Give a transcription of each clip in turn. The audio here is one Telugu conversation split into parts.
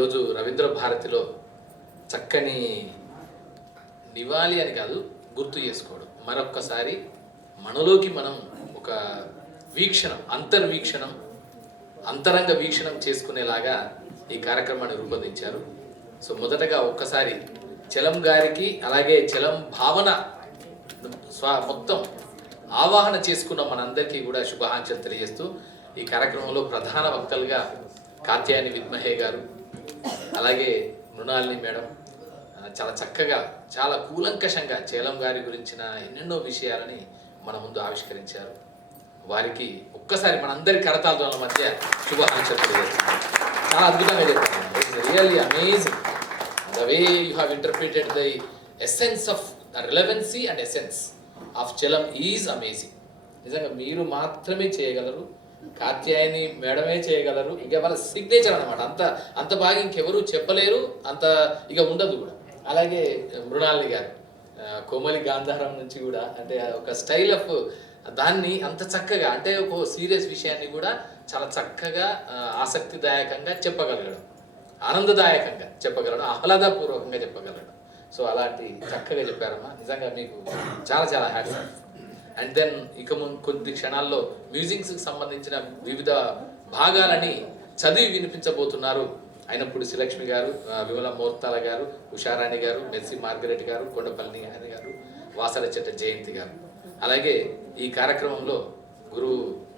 ఈరోజు రవీంద్ర భారతిలో చక్కని నివాళి అని కాదు గుర్తు చేసుకోవడం. మరొక్కసారి మనలోకి మనం ఒక వీక్షణం అంతర్వీక్షణం అంతరంగ వీక్షణం చేసుకునేలాగా ఈ కార్యక్రమాన్ని రూపొందించారు. సో మొదటగా ఒక్కసారి చలం గారికి అలాగే చలం భావన స్వ మొత్తం ఆవాహన చేసుకున్న మనందరికీ కూడా శుభాకాంక్షలు తెలియజేస్తూ ఈ కార్యక్రమంలో ప్రధాన వక్తలుగా కాత్యాయని విద్మహే గారు అలాగే మృణాలిని మేడం చాలా చక్కగా చాలా కూలంకషంగా చేలం గారి గురించిన ఎన్నెన్నో విషయాలని మన ముందు ఆవిష్కరించారు. వారికి ఒక్కసారి మనందరి కరతాల మధ్య శుభాకాంక్షలు తెలియజేస్తున్నాను. చాలా అద్భుతంగా చెప్పారు really amazing the way you have interpreted the essence of the relevancy and essence of Chalam is amazing నిజంగా మీరు మాత్రమే చేయగలరు. కాత్యాయని మేడమే చేయగలరు. ఇక వాళ్ళ సిగ్నేచర్ అనమాట అంత అంత బాగా ఇంకెవరు చెప్పలేరు. అంత ఇక ఉండదు కూడా. అలాగే మృణాలిని గారు కోమలి గాంధారం నుంచి కూడా అంటే ఒక స్టైల్ ఆఫ్ దాన్ని అంత చక్కగా అంటే ఒక సీరియస్ విషయాన్ని కూడా చాలా చక్కగా ఆసక్తిదాయకంగా చెప్పగలగడం. ఆనందదాయకంగా చెప్పగలడం. ఆహ్లాదపూర్వకంగా చెప్పగలడం సో అలాంటి చక్కగా చెప్పారమ్మా. నిజంగా మీకు చాలా చాలా హ్యాపీ. అండ్ దెన్ ఇక ముందు కొద్ది క్షణాల్లో మ్యూజిక్స్కి సంబంధించిన వివిధ భాగాలని చదివి వినిపించబోతున్నారు. అయినప్పుడు శ్రీలక్ష్మి గారు విమల మోర్తాల గారు ఉషారాణి గారు మెర్సీ మార్గరెట్ గారు కొండపల్లి గారి గారు వాసల చెట్ట జయంతి గారు. అలాగే ఈ కార్యక్రమంలో గురు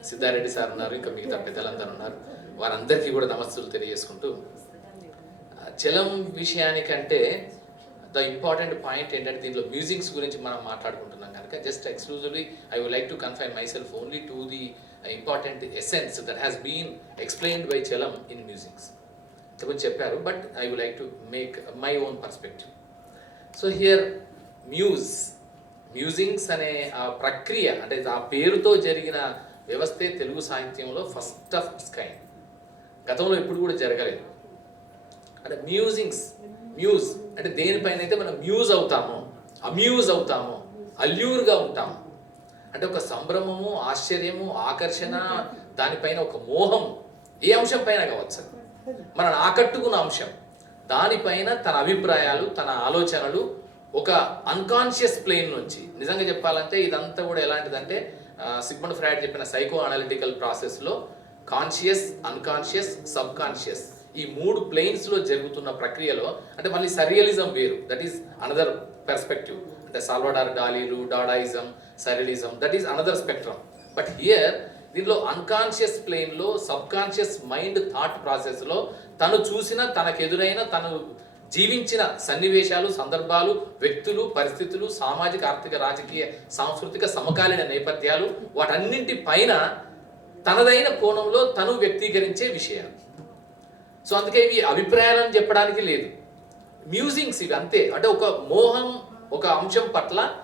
సిద్ధారెడ్డి సార్ ఉన్నారు ఇంకా మిగతా పెద్దలందరూ ఉన్నారు. వారందరికీ కూడా నమస్తులు తెలియజేసుకుంటూ చలం విషయానికంటే ద ఇంపార్టెంట్ పాయింట్ ఏంటంటే దీంట్లో మ్యూజిక్స్ గురించి మనం మాట్లాడుకుంటున్నాం కనుక just exclusively I would like to confine myself only to the important essence that has been explained by Chalam in musings గురించి చెప్పారు but I would like to make my own perspective so here muse musings అనే ఆ ప్రక్రియ అంటే ఆ పేరుతో జరిగిన వ్యవస్థే తెలుగు సాహిత్యంలో ఫస్ట్ ఆఫ్ ఇట్స్ కైండ్ గతంలో ఎప్పుడు కూడా జరగలేదు. అంటే మ్యూజింగ్స్ మ్యూజ్ అంటే దేనిపైన అయితే మనం మ్యూజ్ అవుతామో అమ్యూజ్ అవుతామో అల్యూర్గా ఉంటాము అంటే ఒక సంభ్రమము ఆశ్చర్యము ఆకర్షణ దానిపైన ఒక మోహం ఏ అంశం పైన కావచ్చు? మనల్ని ఆకట్టుకున్న అంశం. దానిపైన తన అభిప్రాయాలు తన ఆలోచనలు ఒక అన్కాన్షియస్ ప్లేన్ నుంచి. నిజంగా చెప్పాలంటే ఇదంతా కూడా ఎలాంటిదంటే సిగ్మండ్ ఫ్రాయిడ్ చెప్పిన సైకో అనలిటికల్ ప్రాసెస్లో కాన్షియస్ అన్కాన్షియస్ సబ్ కాన్షియస్ ఈ మూడు ప్లెయిన్స్లో జరుగుతున్న ప్రక్రియలో అంటే మళ్ళీ సరియలిజం వేరు. దట్ ఈస్ అనదర్ పెర్స్పెక్టివ్ అంటే Salvador డాలీలు Dadaism surrealism that is another spectrum but here దీనిలో అన్కాన్షియస్ ప్లేన్లో సబ్ కాన్షియస్ మైండ్ థాట్ ప్రాసెస్లో తను చూసిన తనకు ఎదురైన తను జీవించిన సన్నివేశాలు సందర్భాలు వ్యక్తులు పరిస్థితులు సామాజిక ఆర్థిక రాజకీయ సాంస్కృతిక సమకాలీన నేపథ్యాలు వాటన్నింటి పైన తనదైన కోణంలో తను వ్యక్తీకరించే విషయాలు. సో అందుకే ఇవి అభిప్రాయాలను చెప్పడానికి లేదు. మ్యూజింగ్స్ ఇవి అంతే. అంటే ఒక మోహం ఒక అంశం పట్ల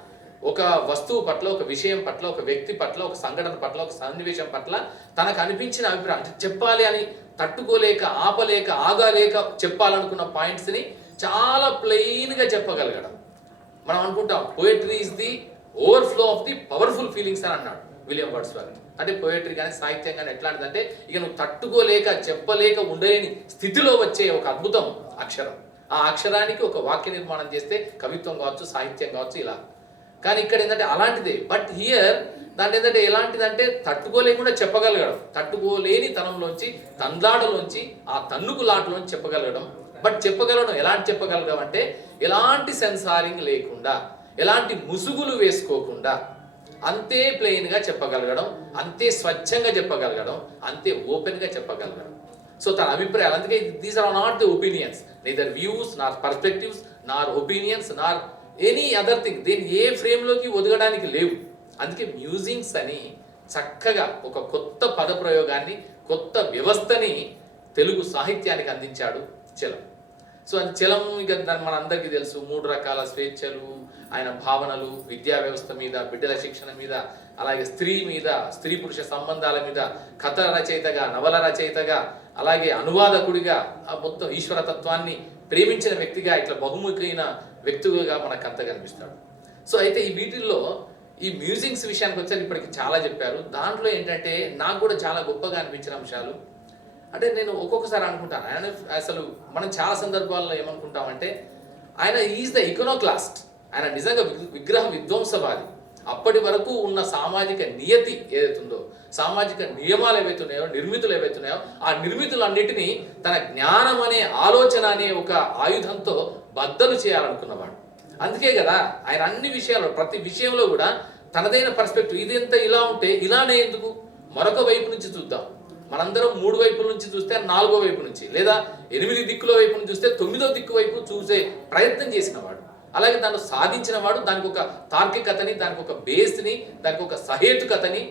ఒక వస్తువు పట్ల ఒక విషయం పట్ల ఒక వ్యక్తి పట్ల ఒక సంఘటన పట్ల ఒక సన్నివేశం పట్ల తనకు అనిపించిన అభిప్రాయం. అంటే చెప్పాలి అని తట్టుకోలేక ఆపలేక ఆగాలేక చెప్పాలనుకున్న పాయింట్స్ని చాలా ప్లెయిన్గా చెప్పగలగడం. మనం అనుకుంటాం poetry is the overflow of the powerful feelings అని అన్నాడు విలియం వర్డ్స్వర్త్ అంటే పోయేటరీ కానీ సాహిత్యం కానీ ఎట్లాంటిదంటే ఇక నువ్వు తట్టుకోలేక చెప్పలేక ఉండలేని స్థితిలో వచ్చే ఒక అద్భుతం అక్షరం. ఆ అక్షరానికి ఒక వాక్య నిర్మాణం చేస్తే కవిత్వం కావచ్చు సాహిత్యం కావచ్చు ఇలా. కానీ ఇక్కడ ఏంటంటే అలాంటిదే. బట్ హియర్ దాంట్లో ఏంటంటే ఎలాంటిదంటే తట్టుకోలేకుండా చెప్పగలగడం. తట్టుకోలేని తనంలోంచి తందాడలోంచి ఆ తన్నుకులాటలోంచి చెప్పగలగడం. బట్ చెప్పగలగడం ఎలాంటి చెప్పగలగడం అంటే ఎలాంటి సెన్సారింగ్ లేకుండా ఎలాంటి ముసుగులు వేసుకోకుండా అంతే ప్లెయిన్గా చెప్పగలగడం అంతే స్వచ్ఛంగా చెప్పగలగడం అంతే ఓపెన్గా చెప్పగలగడం. సో తన అభిప్రాయాలు అందుకే these are not the opinions neither views nor perspectives nor opinions nor any other thing దీన్ని ఏ ఫ్రేమ్లోకి ఒదగడానికి లేవు. అందుకే మ్యూజింగ్స్ అని చక్కగా ఒక కొత్త పదప్రయోగాన్ని కొత్త వ్యవస్థని తెలుగు సాహిత్యానికి అందించాడు చలం. సో అది చలం ఇక దాని మనందరికీ తెలుసు. మూడు రకాల స్వేచ్ఛలు ఆయన భావనలు విద్యా వ్యవస్థ మీద బిడ్డల శిక్షణ మీద అలాగే స్త్రీ మీద స్త్రీ పురుష సంబంధాల మీద కథ రచయితగా నవల రచయితగా అలాగే అనువాదకుడిగా ఆ మొత్తం ఈశ్వరతత్వాన్ని ప్రేమించిన వ్యక్తిగా ఇట్లా బహుముఖైన వ్యక్తులుగా మనకు అంత కనిపిస్తాడు. సో అయితే ఈ వీటిల్లో ఈ మ్యూజిక్స్ విషయానికి వచ్చారు ఇప్పటికి చాలా చెప్పారు. దాంట్లో ఏంటంటే నాకు కూడా చాలా గొప్పగా అనిపించిన అంశాలు అంటే నేను ఒక్కొక్కసారి అనుకుంటాను. ఆయన అసలు మనం చాలా సందర్భాల్లో ఏమనుకుంటామంటే ఆయన ఈజ్ ద ఇకనోక్లాస్ట్. ఆయన నిజంగా విగ్రహ విధ్వంసవాది. అప్పటి వరకు ఉన్న సామాజిక నియతి ఏదైతుందో సామాజిక నియమాలు ఏవైతున్నాయో నిర్మితులు ఏవైతున్నాయో ఆ నిర్మితులన్నిటినీ తన జ్ఞానం అనే ఆలోచన అనే ఒక ఆయుధంతో బద్దలు చేయాలనుకున్నవాడు. అందుకే కదా ఆయన అన్ని విషయాలు ప్రతి విషయంలో కూడా తనదైన పర్స్పెక్టివ్ ఇది ఎంత ఇలా ఉంటే ఇలానే ఎందుకు? మరొక వైపు నుంచి చూద్దాం. మనందరం మూడు వైపుల నుంచి చూస్తే నాలుగో వైపు నుంచి లేదా ఎనిమిది దిక్కుల వైపు నుంచి చూస్తే తొమ్మిదో దిక్కు వైపు చూసే ప్రయత్నం చేసిన వాడు. అలాగే దాన్ని సాధించిన వాడు దానికి ఒక తార్కికతని దానికి ఒక బేస్ని దానికి ఒక సహేతుకతని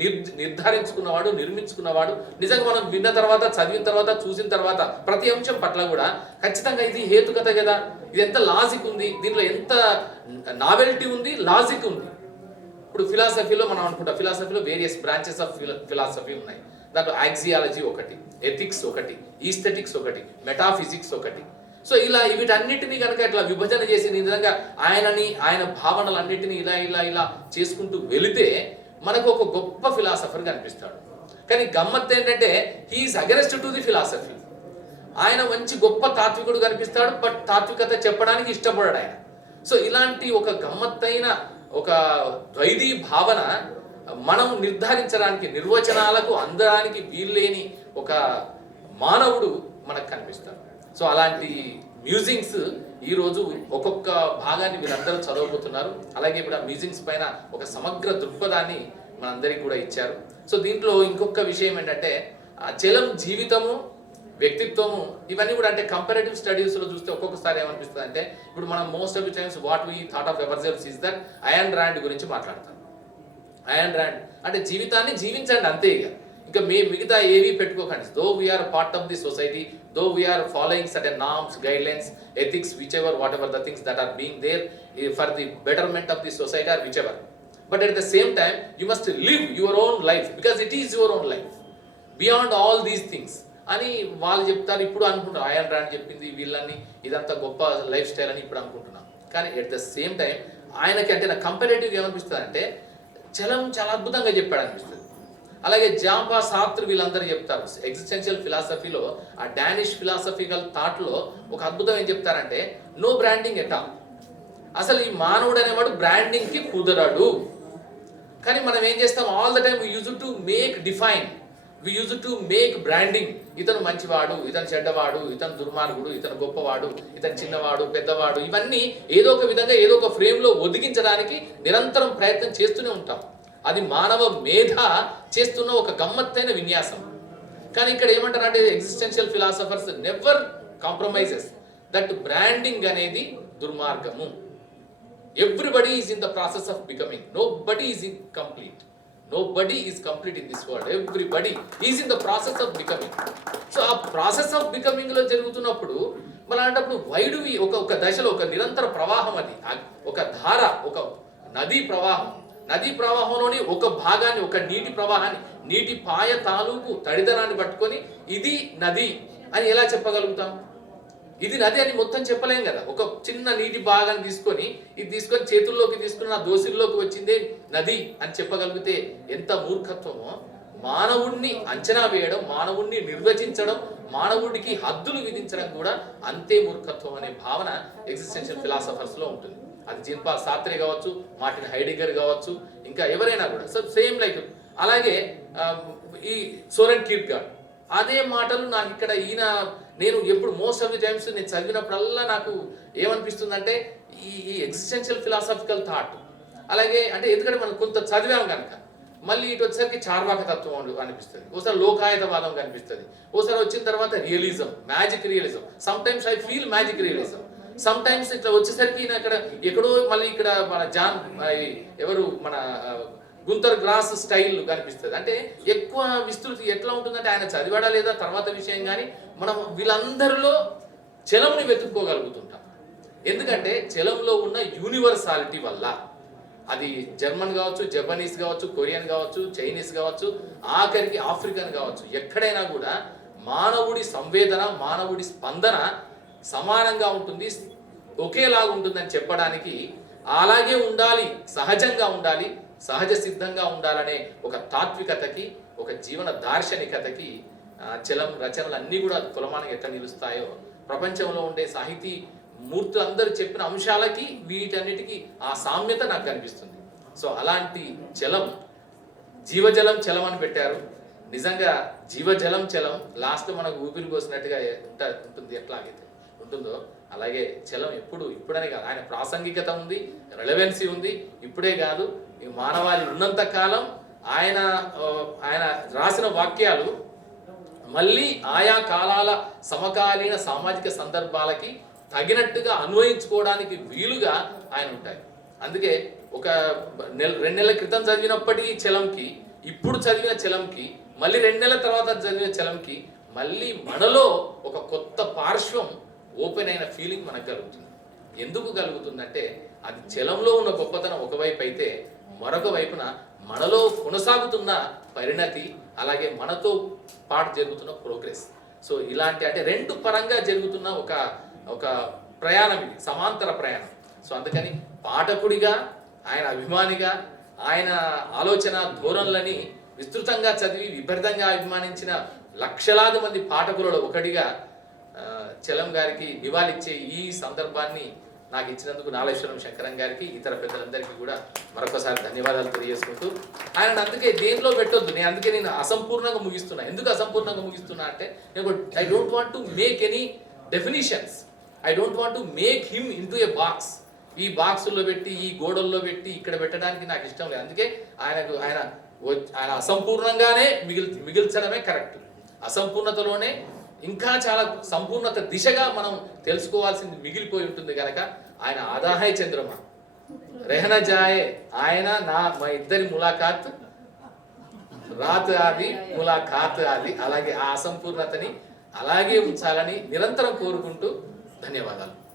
నిర్ నిర్ధారించుకున్నవాడు నిర్మించుకున్నవాడు. నిజంగా మనం విన్న తర్వాత చదివిన తర్వాత చూసిన తర్వాత ప్రతి అంశం పట్ల కూడా ఖచ్చితంగా ఇది హేతుకత కదా. ఇది ఎంత లాజిక్ ఉంది? దీంట్లో ఎంత నావెల్టీ ఉంది? లాజిక్ ఉంది. ఇప్పుడు ఫిలాసఫీలో మనం అనుకుంటాం ఫిలాసఫీలో వేరియస్ బ్రాంచెస్ ఆఫ్ ఫిలాసఫీ ఉన్నాయి. దాంట్లో యాక్సియాలజీ ఒకటి ఎథిక్స్ ఒకటి ఈస్థెటిక్స్ ఒకటి మెటాఫిజిక్స్ ఒకటి. సో ఇలా వీటన్నిటినీ కనుక ఇట్లా విభజన చేసి నిజంగా ఆయనని ఆయన భావనలన్నిటిని ఇలా ఇలా ఇలా చేసుకుంటూ వెళితే మనకు ఒక గొప్ప ఫిలాసఫర్ కనిపిస్తాడు. కానీ గమ్మత్ ఏంటంటే he is against to the philosophy ఆయన మంచి గొప్ప తాత్వికుడు కనిపిస్తాడు బట్ తాత్వికత చెప్పడానికి ఇష్టపడాడు ఆయన. సో ఇలాంటి ఒక గమ్మత్తైన ఒక ద్వైదీ భావన మనం నిర్ధారించడానికి నిర్వచనాలకు అందడానికి వీల్లేని ఒక మానవుడు మనకు కనిపిస్తాడు. సో అలాంటి మ్యూజింగ్స్ ఈరోజు ఒక్కొక్క భాగాన్ని వీరందరూ చదవబోతున్నారు. అలాగే ఇప్పుడు ఆ మ్యూజింగ్స్ పైన ఒక సమగ్ర దృక్పథాన్ని మనందరికీ కూడా ఇచ్చారు. సో దీంట్లో ఇంకొక విషయం ఏంటంటే ఆ చలం జీవితము వ్యక్తిత్వము ఇవన్నీ కూడా అంటే కంపారేటివ్ స్టడీస్లో చూస్తే ఒక్కొక్కసారి ఏమనిపిస్తుంది అంటే ఇప్పుడు మనం most of the times what we thought of ourselves is that Ayn Rand గురించి మాట్లాడతాం. అయాన్ ర్యాండ్ అంటే జీవితాన్ని జీవించండి అంతే ఇక. ఇంకా మీ మిగతా ఏవి పెట్టుకోకండి. Though we are part of the society though we are following certain norms guidelines ethics whichever whatever the things that are being there for the betterment of the society or whichever but at the same time you must live your own life because it is your own life beyond all these things అని వాళ్ళు చెప్తారు ఇప్పుడు అనుకుంటారు అయాన్ రాండ్ చెప్పింది వీళ్ళని ఇదంతా గొప్ప లైఫ్ స్టైల్ అని ఇప్పుడు అనుకుంటున్నాం. కానీ ఎట్ ద సేమ్ టైం ఆయనకి అంటే నా కంపారేటివ్గా ఏమనిపిస్తుంది అంటే చలం చాలా అద్భుతంగా చెప్పాడు అనిపిస్తుంది. అలాగే జాంపా సాత్ర్ వీళ్ళందరూ చెప్తారు. ఎగ్జిస్టెన్షియల్ ఫిలాసఫీలో ఆ డానిష్ ఫిలాసఫికల్ థాట్లో ఒక అద్భుతం ఏం చెప్తారంటే నో బ్రాండింగ్ ఎటా అసలు ఈ మానవుడు అనేవాడు బ్రాండింగ్కి కుదరడు. కానీ మనం ఏం చేస్తాం? All the time use to make define we use to make branding ఇతను మంచివాడు ఇతను చెడ్డవాడు ఇతను దుర్మార్గుడు ఇతను గొప్పవాడు ఇతను చిన్నవాడు పెద్దవాడు. ఇవన్నీ ఏదో ఒక విధంగా ఏదో ఒక ఫ్రేమ్లో ఒదిగించడానికి నిరంతరం ప్రయత్నం చేస్తూనే ఉంటాం. అది మానవ మేధ చేస్తున్న ఒక గమ్మత్తైన విన్యాసం. కానీ ఇక్కడ ఏమంటారంటే existential philosophers never compromises that branding అనేది దుర్మార్గము. Everybody is in the process of becoming nobody is in complete nobody is complete in this world everybody is in the process of becoming so ఆ ప్రాసెస్ ఆఫ్ బికమింగ్లో జరుగుతున్నప్పుడు మన అలాంటప్పుడు వైడువి ఒక ఒక దశలో ఒక నిరంతర ప్రవాహం అది. ఒక ధార ఒక నదీ ప్రవాహం. నదీ ప్రవాహంలోని ఒక భాగాన్ని ఒక నీటి ప్రవాహాన్ని నీటి పాయ తాలూకు తడిదనాన్ని పట్టుకొని ఇది నది అని ఎలా చెప్పగలుగుతాం? ఇది నది అని మొత్తం చెప్పలేం కదా. ఒక చిన్న నీటి భాగాన్ని తీసుకొని ఇది తీసుకొని చేతుల్లోకి తీసుకుని నా దోసిల్లోకి వచ్చిందే నది అని చెప్పగలిగితే ఎంత మూర్ఖత్వమో. మానవుణ్ణి అంచనా వేయడం మానవుణ్ణి నిర్వచించడం మానవుడికి హద్దులు విధించడం కూడా అంతే మూర్ఖత్వం అనే భావన ఎగ్జిస్టెన్షియల్ ఫిలాసఫర్స్లో ఉంటుంది. అది జిన్పా సాత్రే కావచ్చు మార్టిన్ హైడిగర్ కావచ్చు ఇంకా ఎవరైనా కూడా. సో సేమ్ లైక్ అలాగే ఈ సోరెన్ కీర్గాడ్. అదే మాటలు నాకు ఇక్కడ ఈయన నేను ఎప్పుడు మోస్ట్ ఆఫ్ ది టైమ్స్ నేను చదివినప్పుడల్లా నాకు ఏమనిపిస్తుందంటే ఈ ఈ ఎగ్జిస్టెన్షియల్ ఫిలాసఫికల్ థాట్ అలాగే అంటే ఎందుకంటే మనం కొంత చదివాం కనుక మళ్ళీ ఇటు వచ్చేసరికి చార్వాక తత్వం అనిపిస్తుంది. ఒకసారి లోకాయతవాదం కనిపిస్తుంది. ఒకసారి వచ్చిన తర్వాత realism magic realism sometimes I feel magic realism sometimes ఇట్లా వచ్చేసరికి ఈయన ఇక్కడ ఎక్కడో మళ్ళీ ఇక్కడ మన జాన్ ఎవరు మన గుంతర్ గ్రాస్ స్టైల్ కనిపిస్తుంది. అంటే ఎక్కువ విస్తృతి ఎట్లా ఉంటుందంటే ఆయన చదివాడా లేదా తర్వాత విషయం కానీ మనం వీళ్ళందరిలో చలముని వెతుక్కోగలుగుతుంటాం. ఎందుకంటే చలంలో ఉన్న యూనివర్సాలిటీ వల్ల అది జర్మన్ కావచ్చు జపనీస్ కావచ్చు కొరియన్ కావచ్చు చైనీస్ కావచ్చు ఆఖరికి ఆఫ్రికన్ కావచ్చు ఎక్కడైనా కూడా మానవుడి సంవేదన మానవుడి స్పందన సమానంగా ఉంటుంది ఒకేలాగా ఉంటుందని చెప్పడానికి అలాగే ఉండాలి సహజంగా ఉండాలి సహజ సిద్ధంగా ఉండాలనే ఒక తాత్వికతకి ఒక జీవన దార్శనికతకి చలం రచనలన్నీ కూడా కులమానికి ఎట్లా నిలుస్తాయో ప్రపంచంలో ఉండే సాహితీ మూర్తులు అందరూ చెప్పిన అంశాలకి వీటన్నిటికీ ఆ సామ్యత నాకు కనిపిస్తుంది. సో అలాంటి చలం జీవజలం చలం అని పెట్టారు. నిజంగా జీవజలం చలం లాస్ట్ మనకు ఊపిరి కోసినట్టుగా ఉంటుంది ఎట్లాగైతే. ఉంటుందో అలాగే చలం ఎప్పుడు ఇప్పుడనే కాదు. ఆయన ప్రాసంగికత ఉంది రెలవెన్సీ ఉంది. ఇప్పుడే కాదు ఈ మానవాళి ఉన్నంత కాలం ఆయన ఆయన రాసిన వాక్యాలు మళ్ళీ ఆయా కాలాల సమకాలీన సామాజిక సందర్భాలకి తగినట్టుగా అన్వయించుకోవడానికి వీలుగా ఆయన ఉంటాయి అందుకే ఒక నెల రెండు నెలల క్రితం చదివినప్పటికీ చలంకి ఇప్పుడు చదివిన చలంకి మళ్ళీ రెండు నెలల తర్వాత చదివిన చలంకి మళ్ళీ మనలో ఒక కొత్త పార్శ్వం ఓపెన్ అయిన ఫీలింగ్ మనకు కలుగుతుంది. ఎందుకు కలుగుతుందంటే అది చలంలో ఉన్న గొప్పతనం ఒకవైపు అయితే మరొక వైపున మనలో కొనసాగుతున్న పరిణతి అలాగే మనతో పాటు జరుగుతున్న ప్రోగ్రెస్. సో ఇలాంటి అంటే రెండు పరంగా జరుగుతున్న ఒక ఒక ప్రయాణం ఇది సమాంతర ప్రయాణం. సో అందుకని పాఠకుడిగా ఆయన అభిమానిగా ఆయన ఆలోచన ధోరణులని విస్తృతంగా చదివి విపరీతంగా అభిమానించిన లక్షలాది మంది పాఠకులలో ఒకటిగా చలం గారికి నివాళిచ్చే ఈ సందర్భాన్ని నాకు ఇచ్చినందుకు నాగేశ్వరం శంకరం గారికి ఇతర పెద్దలందరికీ కూడా మరొకసారి ధన్యవాదాలు తెలియజేసుకుంటూ ఆయన అందుకే దేంట్లో పెట్టొద్దు నేను అందుకే నేను అసంపూర్ణంగా ముగిస్తున్నా. ఎందుకు అసంపూర్ణంగా ముగిస్తున్నా అంటే నేను I don't want to make any definitions I don't want to make him into a box ఈ బాక్సుల్లో పెట్టి ఈ గోడల్లో పెట్టి ఇక్కడ పెట్టడానికి నాకు ఇష్టం లేదు. అందుకే ఆయనకు ఆయన ఆయన అసంపూర్ణంగానే మిగిల్ మిగిల్చడమే కరెక్ట్. అసంపూర్ణతలోనే ఇంకా చాలా సంపూర్ణత దిశగా మనం తెలుసుకోవాల్సింది మిగిలిపోయి ఉంటుంది కనుక ఆయన ఆదాహాయ్ చంద్రమ. రెహన జాయే ఆయన నా మా ఇద్దరి ములాఖాత్. రాత్ ఆది ములాఖాత్ ఆది. అలాగే ఆ అసంపూర్ణతని అలాగే ఉంచాలని నిరంతరం కోరుకుంటూ ధన్యవాదాలు.